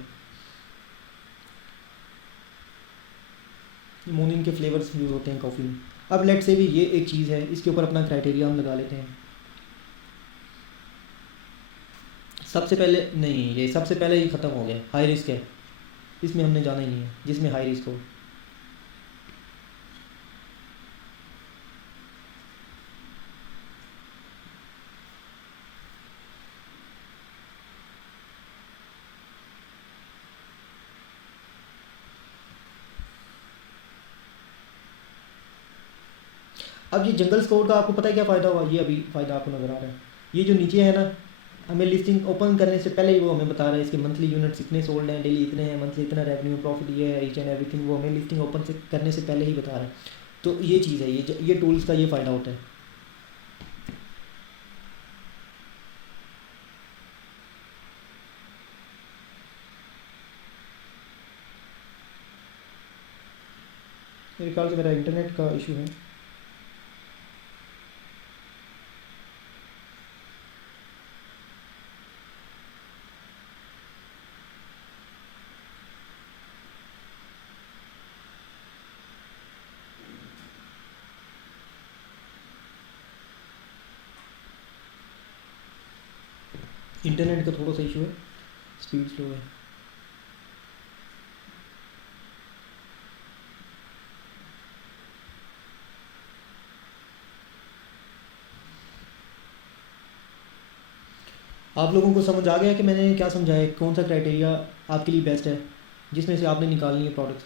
मोनिन के फ्लेवर्स यूज़ होते हैं कॉफ़ी में। अब लेट से भी ये एक चीज़ है, इसके ऊपर अपना क्राइटेरिया हम लगा लेते हैं। सबसे पहले नहीं, ये सबसे पहले ही ख़त्म हो गया, हाई रिस्क है, इसमें हमने जाना ही नहीं है जिसमें हाई रिस्क हो। अब ये जंगल स्कोर का आपको पता है क्या फ़ायदा हुआ, ये अभी फ़ायदा आपको नज़र आ रहा है, ये जो नीचे है ना, हमें लिस्टिंग ओपन करने से पहले ही वो हमें बता रहा है इसके मंथली यूनिट्स इतने सोल्ड हैं, डेली इतने हैं, मंथली इतना रेवेन्यू, प्रॉफिट ये है, ईच एंड एवरीथिंग, वो हमें लिस्टिंग ओपन से करने से पहले ही बता रहा है। तो ये चीज़ है, ये टूल्स का ये फ़ायदा होता है। मेरे ख्याल से मेरा इंटरनेट का इशू है। इंटरनेट का थोड़ा सा इशू है, स्पीड स्लो है। आप लोगों को समझ आ गया कि मैंने क्या समझाया, कौन सा क्राइटेरिया आपके लिए बेस्ट है जिसमें से आपने निकालनी है प्रोडक्ट्स।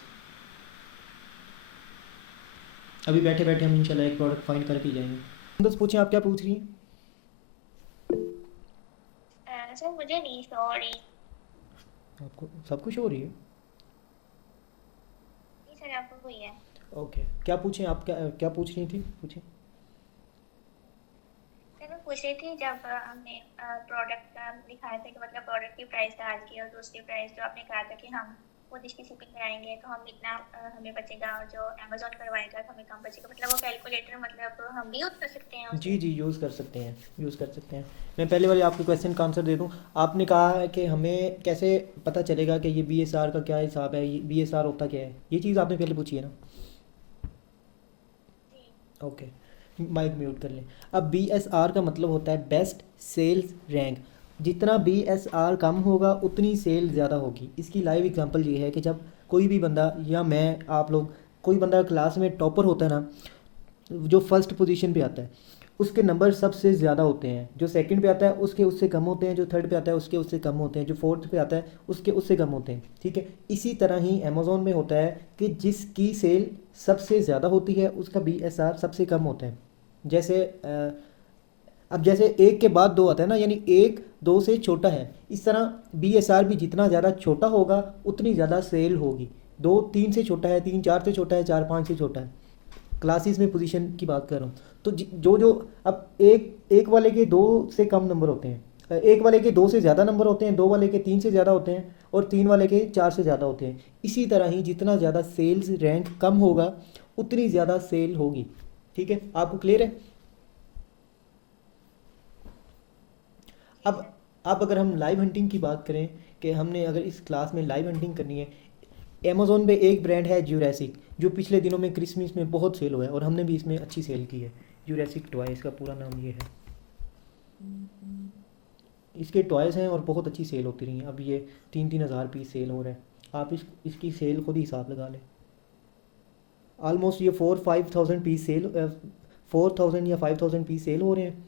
अभी बैठे बैठे हम इंशाल्लाह एक प्रोडक्ट फाइंड करके ही जाएंगे। बस पूछें, आप क्या पूछ रही हैं? सर मुझे नहीं शो रही। आपको सब कुछ हो रही है? नहीं सर, आपको कोई है। ओके, क्या पूछें आप, क्या पूछ रही थी, पूछें। सर मैं पूछ रही थी जब हमने प्रोडक्ट का दिखाया था कि मतलब प्रोडक्ट की प्राइस था आज की और दूसरी प्राइस जो आपने कहा था कि हम खुद इसकी शिपिंग कराएंगे तो हम इतना हमें बचेगा और जो अमेजोन करवाएगा तो हमें कम बचेगा, मतलब वो कैलकुलेटर मतलब हम भी यूज़ कर सकते हैं जी उसे? जी, यूज़ कर सकते हैं, यूज़ कर सकते हैं। मैं पहले वाले आपके क्वेश्चन का आंसर दे दूं। आपने कहा है कि हमें कैसे पता चलेगा कि ये BSR का क्या हिसाब है, ये BSR होता क्या है, ये चीज़ आपने पहले पूछी है ना। जी। ओके, माइक म्यूट कर लें। अब BSR का मतलब होता है बेस्ट सेल्स रैंक। जितना BSR कम होगा उतनी सेल ज़्यादा होगी। इसकी लाइव एग्जांपल ये है कि जब कोई भी बंदा या मैं, आप लोग, कोई बंदा क्लास में टॉपर होता है ना, जो फर्स्ट पोजीशन पे आता है उसके नंबर सबसे ज़्यादा होते हैं, जो सेकंड पे आता है उसके उससे कम होते हैं, जो थर्ड पे आता है उसके उससे कम होते हैं, जो फोर्थ पे आता है उसके उससे कम होते हैं। ठीक है, इसी तरह ही अमेज़ोन में होता है कि जिसकी सेल सबसे ज़्यादा होती है उसका BSR सबसे कम होता है। जैसे अब जैसे एक के बाद दो आता है ना, यानी एक दो से छोटा है, इस तरह BSR भी जितना ज़्यादा छोटा होगा उतनी ज़्यादा सेल होगी। दो तीन से छोटा है, तीन चार से छोटा है, चार पाँच से छोटा है, क्लासेस में पोजीशन की बात कर रहा हूँ। तो जो जो अब एक एक वाले के दो से कम नंबर होते हैं, एक वाले के दो से ज़्यादा नंबर होते हैं, दो वाले के तीन से ज़्यादा होते हैं, और तीन वाले के चार से ज़्यादा होते हैं। इसी तरह ही जितना ज़्यादा सेल्स रैंक कम होगा उतनी ज़्यादा सेल होगी। ठीक है, आपको क्लियर है। जी अब सर। अब अगर हम लाइव हंटिंग की बात करें कि हमने अगर इस क्लास में लाइव हंटिंग करनी है, अमेज़ोन पे एक ब्रांड है ज्यूरासिक, जो पिछले दिनों में क्रिसमस में बहुत सेल हुआ है और हमने भी इसमें अच्छी सेल की है। ज्यूरासिक टॉय, इसका पूरा नाम ये है। इसके टॉयज़ हैं और बहुत अच्छी सेल होती रही हैं। अब ये 3-3 हज़ार पीस सेल हो रहा है। आप इसकी सेल खुद ही हिसाब लगा लें। ऑलमोस्ट ये 4-5 थाउजेंड पीस सेल, 4,000 या 5,000 पीस सेल हो रहे हैं।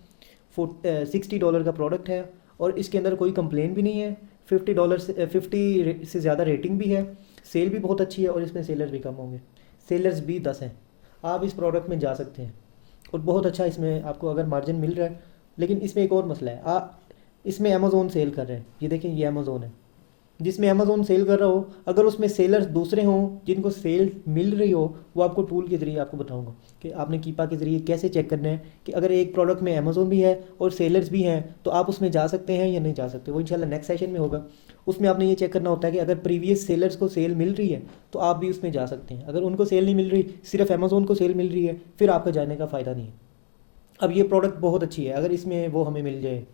$60 का प्रोडक्ट है और इसके अंदर कोई कंप्लेन भी नहीं है। $50 से 50 से ज़्यादा रेटिंग भी है। सेल भी बहुत अच्छी है और इसमें सेलर भी कम होंगे, सेलर्स भी 10 हैं। आप इस प्रोडक्ट में जा सकते हैं और बहुत अच्छा इसमें आपको अगर मार्जिन मिल रहा है। लेकिन इसमें एक और मसला है, इसमें अमेज़ोन सेल कर रहे हैं। ये देखें, ये अमेज़ोन है, जिसमें अमेज़ोन सेल कर रहा हो, अगर उसमें सेलर्स दूसरे हों जिनको सेल मिल रही हो, वो आपको टूल के ज़रिए आपको बताऊंगा कि आपने कीपा के ज़रिए कैसे चेक करना है कि अगर एक प्रोडक्ट में अमेज़ोन भी है और सेलर्स भी हैं तो आप उसमें जा सकते हैं या नहीं जा सकते। वो इंशाल्लाह नेक्स्ट सेशन में होगा। उसमें आपने ये चेक करना होता है कि अगर प्रीवियस सेलर्स को सेल मिल रही है तो आप भी उसमें जा सकते हैं। अगर उनको सेल नहीं मिल रही, सिर्फ अमेज़ोन को सेल मिल रही है, फिर आपका जाने का फ़ायदा नहीं है। अब ये प्रोडक्ट बहुत अच्छी है, अगर इसमें वो हमें मिल जाए,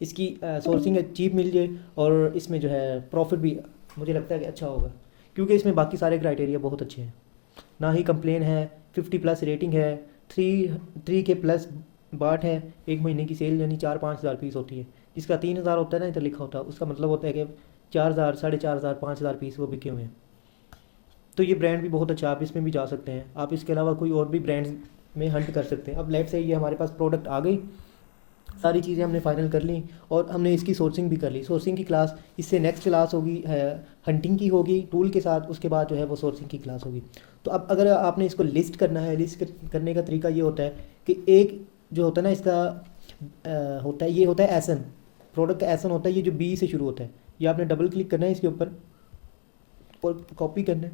इसकी सोर्सिंग चीप मिल जाए और इसमें जो है प्रॉफिट भी मुझे लगता है कि अच्छा होगा, क्योंकि इसमें बाकी सारे क्राइटेरिया बहुत अच्छे हैं। ना ही कंप्लेन है, 50+ रेटिंग है, 3K+ बाट है, एक महीने की सेल यानी 4-5 हज़ार पीस होती है। जिसका 3,000 होता है ना, इधर लिखा होता है, उसका मतलब होता है कि 4,000, 4,500, 5,000 पीस वो बिके हुए हैं। तो ये ब्रांड भी बहुत अच्छा है, आप इसमें भी जा सकते हैं। आप इसके अलावा कोई और भी ब्रांड्स में हंट कर सकते हैं। अब लेट से ये हमारे पास प्रोडक्ट आ गई, सारी चीज़ें हमने फाइनल कर ली और हमने इसकी सोर्सिंग भी कर ली। सोर्सिंग की क्लास इससे नेक्स्ट क्लास होगी, हंटिंग की होगी टूल के साथ, उसके बाद जो है वो सोर्सिंग की क्लास होगी। तो अब अगर आपने इसको लिस्ट करना है, लिस्ट करने का तरीका ये होता है कि एक जो होता है ना इसका होता है, ये होता है एसन, प्रोडक्ट का एसन होता है, ये जो B से शुरू होता है। ये आपने डबल क्लिक करना है इसके ऊपर और कॉपी करना है।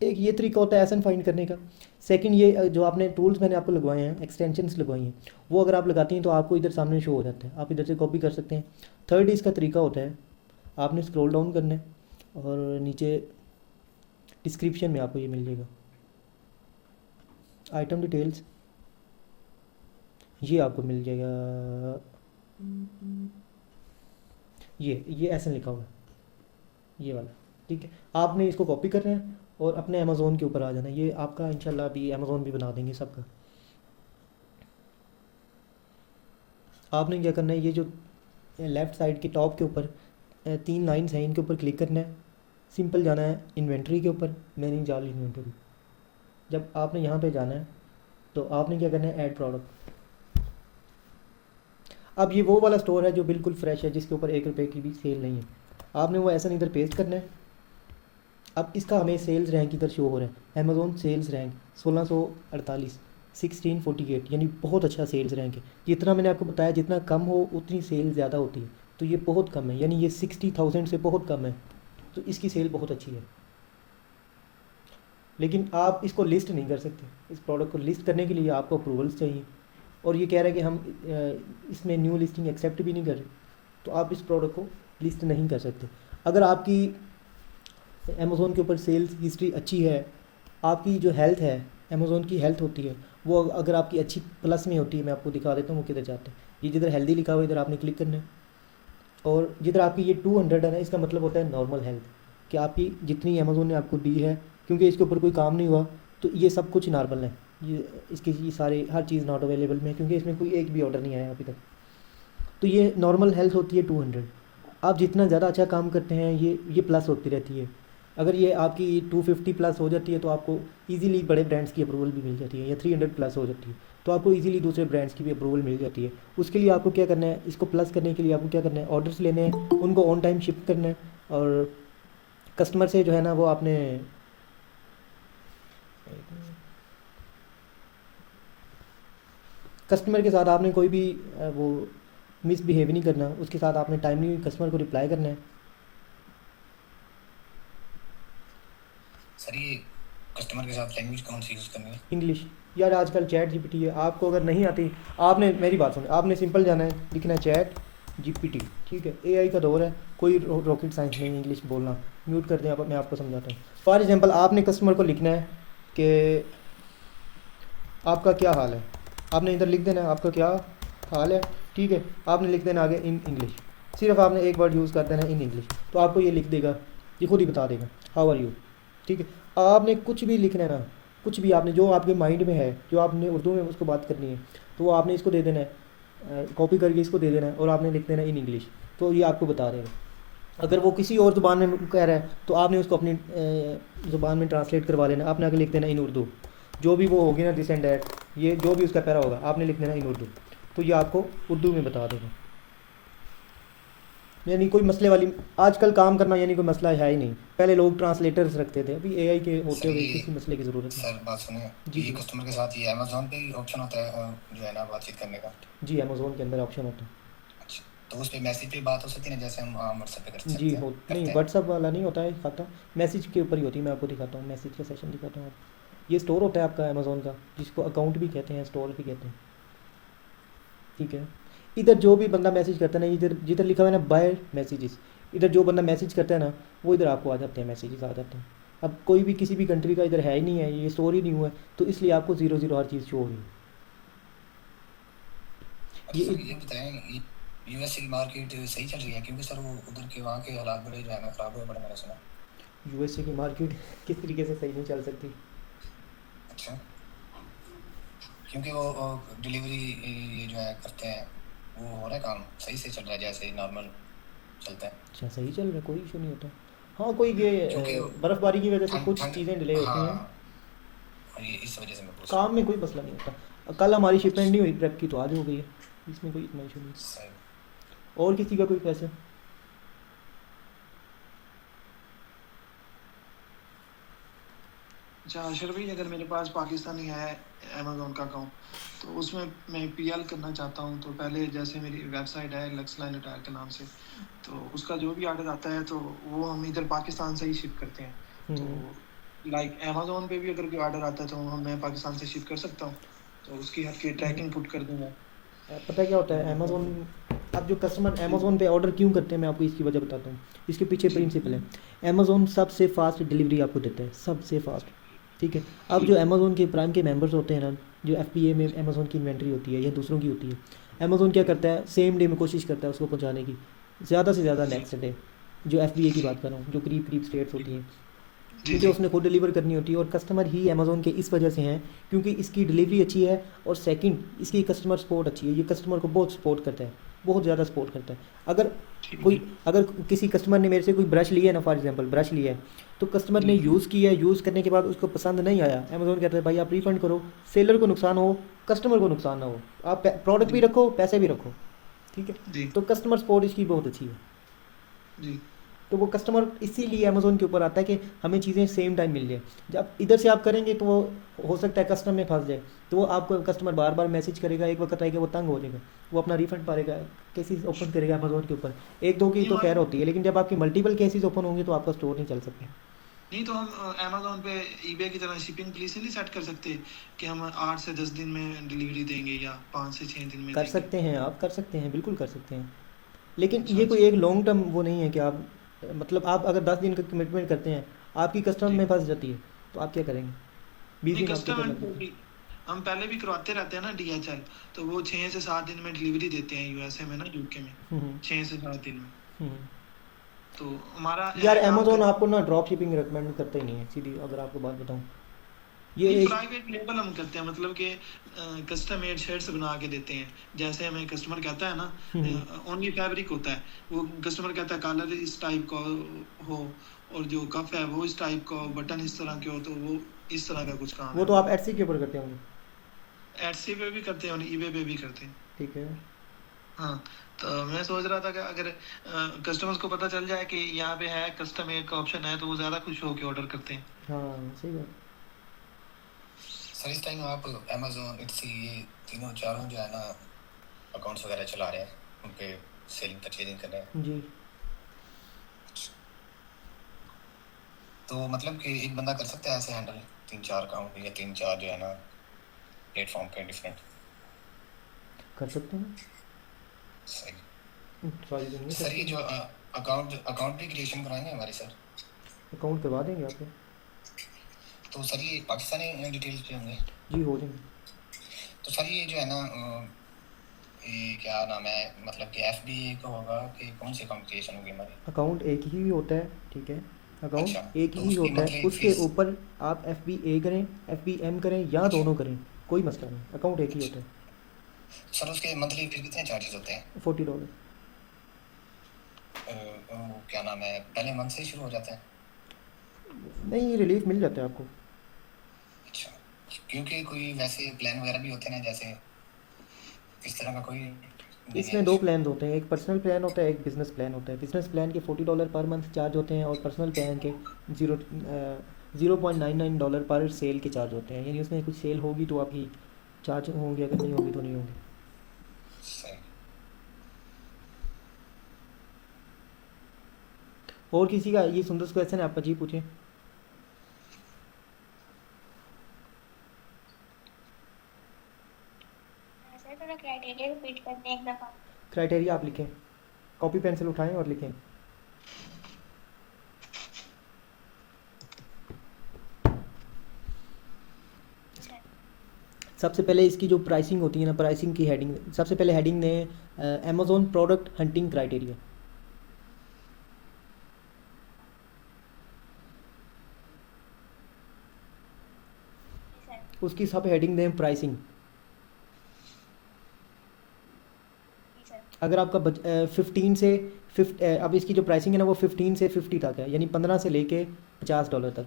एक ये तरीका होता है एसन फाइंड करने का। सेकंड, ये जो आपने टूल्स मैंने आपको लगवाए हैं, एक्सटेंशंस लगवाई हैं, वो अगर आप लगाती हैं तो आपको इधर सामने शो हो जाता है, आप इधर से कॉपी कर सकते हैं। थर्ड इसका तरीका होता है, आपने स्क्रॉल डाउन करना है और नीचे डिस्क्रिप्शन में आपको ये मिल जाएगा, आइटम डिटेल्स, ये आपको मिल जाएगा। ये एसन लिखा हुआ है, ये वाला। ठीक है, आपने इसको कॉपी करना है और अपने अमेज़ोन के ऊपर आ जाना है। ये आपका इंशाल्लाह अभी अमेज़ोन भी बना देंगे सबका। आपने क्या करना है, ये जो लेफ़्ट साइड के टॉप के ऊपर 3 लाइन्स हैं, इनके ऊपर क्लिक करना है। सिंपल जाना है इन्वेंट्री के ऊपर, मैनेज ऑल इन्वेंट्री। जब आपने यहाँ पे जाना है तो आपने क्या करना है, ऐड प्रोडक्ट। अब ये वो वाला स्टोर है जो बिल्कुल फ्रेश है, जिसके ऊपर 1 रुपये की भी सेल नहीं है। आपने वो ऐसा इधर पेस्ट करना है। अब इसका हमें सेल्स रैंक इधर शो हो रहा है, अमेज़ोन सेल्स रैंक 1648, 1648, यानी बहुत अच्छा सेल्स रैंक है। जितना मैंने आपको बताया, जितना कम हो उतनी सेल ज़्यादा होती है, तो ये बहुत कम है, यानी ये 60,000 से बहुत कम है, तो इसकी सेल बहुत अच्छी है। लेकिन आप इसको लिस्ट नहीं कर सकते। इस प्रोडक्ट को लिस्ट करने के लिए आपको अप्रूवल्स चाहिए, और ये कह रहा है कि हम इसमें न्यू लिस्टिंग एक्सेप्ट भी नहीं कर रहे, तो आप इस प्रोडक्ट को लिस्ट नहीं कर सकते। अगर आपकी अमेज़ोन के ऊपर सेल्स हिस्ट्री अच्छी है, आपकी जो हेल्थ है, अमेज़ोन की हेल्थ होती है, वो अगर आपकी अच्छी प्लस में होती है, मैं आपको दिखा देता हूँ वो किधर जाते हैं। ये जिधर हेल्दी लिखा हुआ है इधर आपने क्लिक करना है, और जिधर आपकी ये 200 है ना, इसका मतलब होता है नॉर्मल हेल्थ, कि आपकी जितनी अमेज़ोन ने आपको दी है, क्योंकि इसके ऊपर कोई काम नहीं हुआ, तो ये सब कुछ नॉर्मल है। ये इसकी ये सारे हर चीज़ नॉट अवेलेबल में है, क्योंकि इसमें कोई एक भी ऑर्डर नहीं आया अभी तक। तो ये नॉर्मल हेल्थ होती है 200। आप जितना ज़्यादा अच्छा काम करते हैं ये प्लस होती रहती है। अगर ये आपकी 250 प्लस हो जाती है तो आपको इजीली बड़े ब्रांड्स की अप्रूवल भी मिल जाती है, या 300 प्लस हो जाती है तो आपको इजीली दूसरे ब्रांड्स की भी अप्रूवल मिल जाती है। उसके लिए आपको क्या करना है, इसको प्लस करने के लिए आपको क्या करना है, ऑर्डर्स लेने हैं, उनको ऑन टाइम शिफ्ट करना है, और कस्टमर से जो है ना वो आपने कस्टमर के साथ आपने कोई भी वो मिसबिहेव नहीं करना, उसके साथ आपने टाइमली कस्टमर को रिप्लाई करना है। सर ये कस्टमर के साथ लैंग्वेज कौन सी यूज़ करनी है? इंग्लिश। यार आजकल चैट जीपीटी है, आपको अगर नहीं आती, आपने मेरी बात सुनो, आपने सिंपल जाना है, लिखना है चैट जीपीटी, ठीक है। एआई का दौर है, कोई रॉकेट साइंस नहीं, इंग्लिश बोलना। म्यूट कर दें आप, मैं आपको समझाता हूँ। फॉर एग्जांपल आपने कस्टमर को लिखना है कि आपका क्या हाल है, आपने इधर लिख देना है आपका क्या हाल है, ठीक है। आपने लिख देना आगे इन इंग्लिश, सिर्फ आपने एक वर्ड यूज़ कर देना इन इंग्लिश, तो आपको ये लिख देगा, ये खुद ही बता देगा हाउ आर यू, ठीक है। आपने कुछ भी लिखना है ना, कुछ भी आपने जो आपके माइंड में है, जो आपने उर्दू में उसको बात करनी है, तो वो आपने इसको दे देना है, कॉपी करके इसको दे देना है, और आपने लिख देना इन इंग्लिश, तो ये आपको बता देगा। अगर वो किसी और ज़ुबान में कह रहा है तो आपने उसको अपनी ज़ुबान में ट्रांसलेट करवा लेना, आपने आगे लिख देना इन उर्दू, जो भी वो होगी ना दिस एंड डैट, ये जो भी उसका पैरा होगा आपने लिख देना इन उर्दू, तो ये आपको उर्दू में बता देगा। यानी कोई मसले वाली आजकल काम करना यानी कोई मसला है ही नहीं। पहले लोग ट्रांसलेटर्स रखते थे, अभी एआई के होते सर हुए ये किसी मसले की ज़रूरत नहीं। सर बात सुनिए, जी ये जी कस्टमर के साथ ये अमेज़ॉन पे ही ऑप्शन होता है जो है ना बातचीत करने का? जी, अमेज़ोन के अंदर ऑप्शन होता है। अच्छा, तो उस पे मैसेज पे बात हो सकती है ना, जैसे हम व्हाट्सएप पे कर जी सकते हैं हो करते नहीं, हैं? व्हाट्सअप वाला नहीं होता है खाता, मैसेज के ऊपर ही होती है। मैं आपको दिखाता हूँ, मैसेज का सेशन दिखाता हूँ आपको। ये स्टोर होता है आपका अमेज़ोन का, जिसको अकाउंट भी कहते हैं, स्टोर भी कहते हैं, ठीक है। इधर जो भी बंदा मैसेज करता है ना, इधर जिधर लिखा हुआ है ना बाय मैसेजेस, इधर जो बंदा मैसेज करता है ना वो इधर आपको आ जाते हैं, मैसेजेस आ जाते हैं। अब कोई भी किसी भी कंट्री का इधर है ही नहीं है, ये स्टोर ही नहीं हुआ है, तो इसलिए आपको 0 0 हर चीज़ शो होगी। अच्छा ये सर ये बताएं, यूएसए की मार्केट सही चल रही है? क्योंकि सर वो उधर के वहाँ के हालात बड़े जो है ना ख़राब हुए बड़े, मैंने सुना। यूएसए की मार्केट किस तरीके से सही नहीं चल सकती? अच्छा, क्योंकि वो डिलीवरी ये जो है करते हैं, वो हो रहा है काम सही से चल रहा है जैसे नॉर्मल चलता है? अच्छा सही चल रहा है, कोई इशू नहीं होता। हाँ कोई ये क्योंकि बर्फ़बारी की वजह से ठंड कुछ ठंड चीज़ें डिले होती हैं, हाँ, और ये इस वजह से मैं पूछ रहा काम में कोई मसला नहीं होता। कल हमारी शिपमेंट नहीं हुई प्रेप की, तो आज हो गई है, इसमें कोई इतना इशू नहीं। हूँ। सही। और किसी का कोई पैसे अच्छा अशर भाई, अगर मेरे पास पाकिस्तानी है अमेज़ोन का अकाउंट, तो उसमें मैं पीएल करना चाहता हूँ, तो पहले जैसे मेरी वेबसाइट है लक्सलाइन अटायर के नाम से, तो उसका जो भी ऑर्डर आता है तो वो हम इधर पाकिस्तान से ही शिप करते हैं। तो लाइक अमेज़ोन पे भी अगर कोई ऑर्डर आता है तो मैं पाकिस्तान से शिप कर सकता हूँ, तो उसकी हर की ट्रैकिंग पुट कर दूँगा। पता क्या होता है अमेज़ोन, अब जो कस्टमर अमेज़ोन पे ऑर्डर क्यों करते हैं मैं आपको इसकी वजह बताता हूँ। इसके पीछे जी प्रिंसिपल है, अमेज़ोन सबसे फास्ट डिलीवरी आपको देता है, सबसे फास्ट, ठीक है। अब जो अमेज़ोन के प्राइम के मेंबर्स होते हैं ना, जो एफपीए में अमेज़ोन की इन्वेंट्री होती है या दूसरों की होती है, अमेज़ोन क्या करता है सेम डे में कोशिश करता है उसको पहुंचाने की, ज़्यादा से ज़्यादा नेक्स्ट डे। जो एफपीए की बात कर रहा हूँ, जो करीब करीब स्टेट्स होती हैं, जी क्योंकि जी उसने खुद डिलीवर करनी होती है। और कस्टमर ही अमेज़ोन के इस वजह से हैं क्योंकि इसकी डिलीवरी अच्छी है, और सेकंड इसकी कस्टमर सपोर्ट अच्छी है। ये कस्टमर को बहुत सपोर्ट करता है, बहुत ज़्यादा सपोर्ट करता है। अगर जी अगर किसी कस्टमर ने मेरे से कोई ब्रश लिया है ना, फॉर एग्जांपल ब्रश लिया है, तो कस्टमर ने जी यूज़ किया है, यूज़ करने के बाद उसको पसंद नहीं आया, अमेज़ोन कहता है भाई आप रिफ़ंड करो, सेलर को नुकसान हो, कस्टमर को नुकसान ना हो, आप प्रोडक्ट भी जी रखो पैसे भी रखो, ठीक है। जी तो कस्टमर सपोर्ट इसकी बहुत अच्छी है। जी तो वो कस्टमर इसीलिए अमेज़ोन के ऊपर आता है कि हमें चीज़ें सेम टाइम मिल जाए। जब इधर से आप करेंगे तो वो हो सकता है कस्टमर में फंस जाए, तो वो आपको कस्टमर बार बार मैसेज करेगा, एक वक्त आएगा वो तंग हो जाएगा, वो अपना रिफंड पाएगा, केसेस ओपन करेगा अमेज़ोन के ऊपर। एक दो की ये तो बात खैर होती है, लेकिन जब आपकी मल्टीपल केसेस ओपन होंगे तो आपका स्टोर नहीं चल सकता। नहीं तो हम अमेजोन पे ईबे की तरह शिपिंग पुलिस नहीं सेट कर सकते कि हम 8 से 10 दिन में डिलीवरी देंगे या 5 से 6 दिन में कर देंगे। सकते हैं आप, कर सकते हैं, बिल्कुल कर सकते हैं। लेकिन अच्छा ये कोई अच्छा। एक लॉन्ग टर्म वो नहीं है कि आप, मतलब आप अगर 10 दिन का कमिटमेंट करते हैं, आपकी कस्टमर जी में फंस जाती है, तो आप क्या करेंगे? 20 दिन नहीं, आपके ऊपर कस्टमर लग को जाते भी हम पहले भी करवाते रहते हैं ना DHL, तो वो 6 से 7 दिन में डिलीवरी देते हैं यूएसए में ना, यूके में हैं। 6 से 7 दिन में। हम्म। तो हमारा यार है काम अमेज़ोन कर। आपको ना ड्रॉप शिपिंग रिकमेंड करता ही नहीं है, सीधी अगर आपको बात बताऊँ। ये नहीं, एक प्राइवेट लेबल हम करते हैं, मतलब कि कस्टम मेड शर्ट्स बना के देते हैं। जैसे हमें कस्टमर कहता है हम्म, ना, ओनली फैब्रिक होता है, वो कस्टमर कहता है कलर इस टाइप का हो, और जो कफ है वो इस टाइप का हो, बटन इस तरह के हो, तो वो इस तरह का कुछ काम वो है तो आप हमारा। एटसी के ऊपर करते होंगे। एटसी पे भी करते हैं और ईबे पे भी करते हैं। ठीक है। हाँ, तो मैं सोच रहा था कि अगर कस्टमर्स को पता चल जाए कि यहाँ पे है कस्टम मेड का ऑप्शन है, तो वो ज़्यादा खुश होकर ऑर्डर करते हैं। हाँ सही बात। सर इस टाइम आप अमेजोन इट्सी ये तीनों चारों जो है ना अकाउंट्स वगैरह चला रहे हैं, उन पे सेलिंग परचेजिंग कर रहे हैं। जी। तो मतलब कि एक बंदा कर सकता है ऐसे हैंडल 3-4 अकाउंट या 3-4 जो है ना प्लेटफॉर्म पे डिफरेंट? कर सकते हैं, सही। ट्राई करेंगे, तो सर करते ये हैं। जो अकाउंट अकाउंट भी क्रिएशन कराएंगे हमारे सर? अकाउंट करवा देंगे आपको। तो सर ये पाकिस्तानी डिटेल्स पे होंगे? जी हो जाएंगे। तो सर ये जो है ना ये क्या नाम है, मतलब कि FBA का होगा कि कौन सी अकाउंट क्रिएशन होगी हमारी? अकाउंट एक ही होता है, ठीक है। अच्छा, अकाउंट एक तो ही उसकी होता है, मंथली उसके फीस? ऊपर आप FBA करें, FBM करें या अच्छा दोनों करें, कोई मसला नहीं, अकाउंट एक ही अच्छा। होता है। सर उसके मंथली फिर कितने चार्जेस होते हैं? $40। वो क्या नाम है, पहले मंथ से ही शुरू हो जाते हैं? नहीं, रिलीफ मिल जाता है आपको। अच्छा, क्योंकि कोई वैसे प्लान वगैरह भी होते हैं ना, जैसे इस तरह का कोई नहीं है इसमें दो इशू? प्लान होते हैं, एक पर्सनल प्लान होता है, एक बिजनेस प्लान होता है। बिजनेस प्लान के $40 पर मंथ चार्ज होते हैं, और पर्सनल प्लान के जीरो $0.99 पर सेल के चार्ज होते हैं। यानी उसमें कुछ सेल होगी तो आप ही चार्ज होंगे, अगर नहीं होगी तो नहीं होंगे। सही। और किसी का ये सुंदर क्वेश्चन है आपका, जी पूछें। सर थोड़ा क्राइटेरिया रिपीट करते हैं एक दफ़ा। क्राइटेरिया आप लिखें, कॉपी पेंसिल उठाएं और लिखें। अच्छा सबसे पहले इसकी जो प्राइसिंग होती है ना, प्राइसिंग की हेडिंग, सबसे पहले हेडिंग ने अमेज़ॉन प्रोडक्ट हंटिंग क्राइटेरिया। जी सर। उसकी सब हेडिंग दें प्राइसिंग। जी सर। अगर आपका 15 से अब इसकी जो प्राइसिंग है ना वो 15 से 50 तक है, यानी 15 से लेके $50 तक।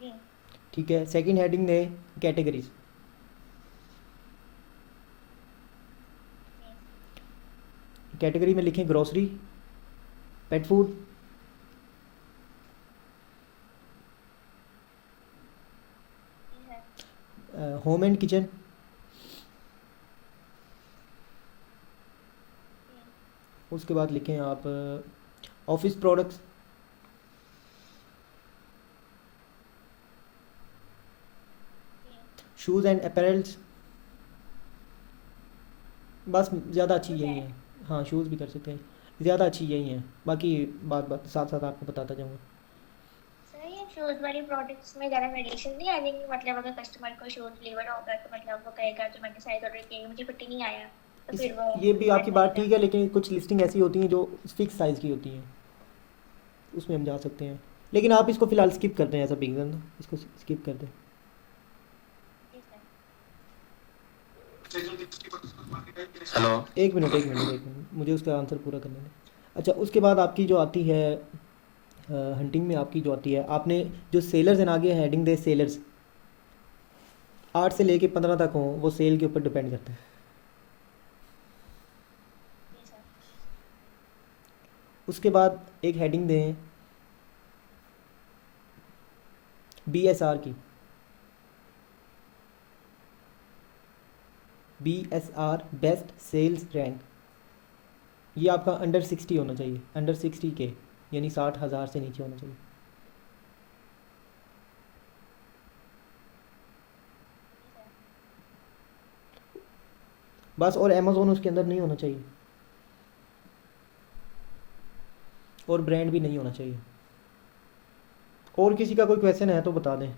जी ठीक है। सेकंड हेडिंग ने कैटेगरीज। जी कैटेगरी में लिखें ग्रोसरी, पेट फूड, जी सर। Home and kitchen. जी उसके बाद लिखें आप ऑफिस प्रोडक्ट्स, जी शूज़ एंड अपैरल्स। बस ज़्यादा अच्छी शूज़ यही है। है। हाँ शूज़ भी कर सकते हैं, ज़्यादा अच्छी यही है। बाकी बात बात साथ साथ आपको बताता जाऊँगा। सर ये शूज़ वाली प्रोडक्ट्स में ज़्यादा वेरिएशन नहीं आएगी, मतलब अगर कस्टमर को शूज़ डिलीवर होगा तो मतलब वो कहेगा जो मैंने साइज ऑर्डर किया मुझे फिट ही नहीं आया, तो इस फिर वो ये भी आपकी रिटर्न बात करेगा। ठीक है, लेकिन कुछ लिस्टिंग ऐसी होती हैं जो फिक्स साइज़ की होती हैं, उसमें हम जा सकते हैं। लेकिन आप इसको फ़िलहाल स्किप करते हैं, ऐसा बिगन इसको स्किप कर दें। जी सर। हेलो। एक मिनट एक मिनट एक मिनट, मुझे उसका आंसर पूरा करने दें। अच्छा, उसके बाद आपकी जो आती है हंटिंग में, आपकी जो आती है, आपने जो सेलर्स हैं आगे हेडिंग दे सेलर्स, 8 से लेके 15 तक हों, वो सेल के ऊपर डिपेंड करता है। जी सर। उसके बाद एक हेडिंग दें BSR की, BSR बेस्ट सेल्स रैंक। ये आपका अंडर 60 होना चाहिए, अंडर 60 के। यानी 60,000 से नीचे होना चाहिए बस। और अमेज़ोन उसके अंदर नहीं होना चाहिए, और ब्रांड भी नहीं होना चाहिए। और किसी का कोई क्वेश्चन है तो बता दें।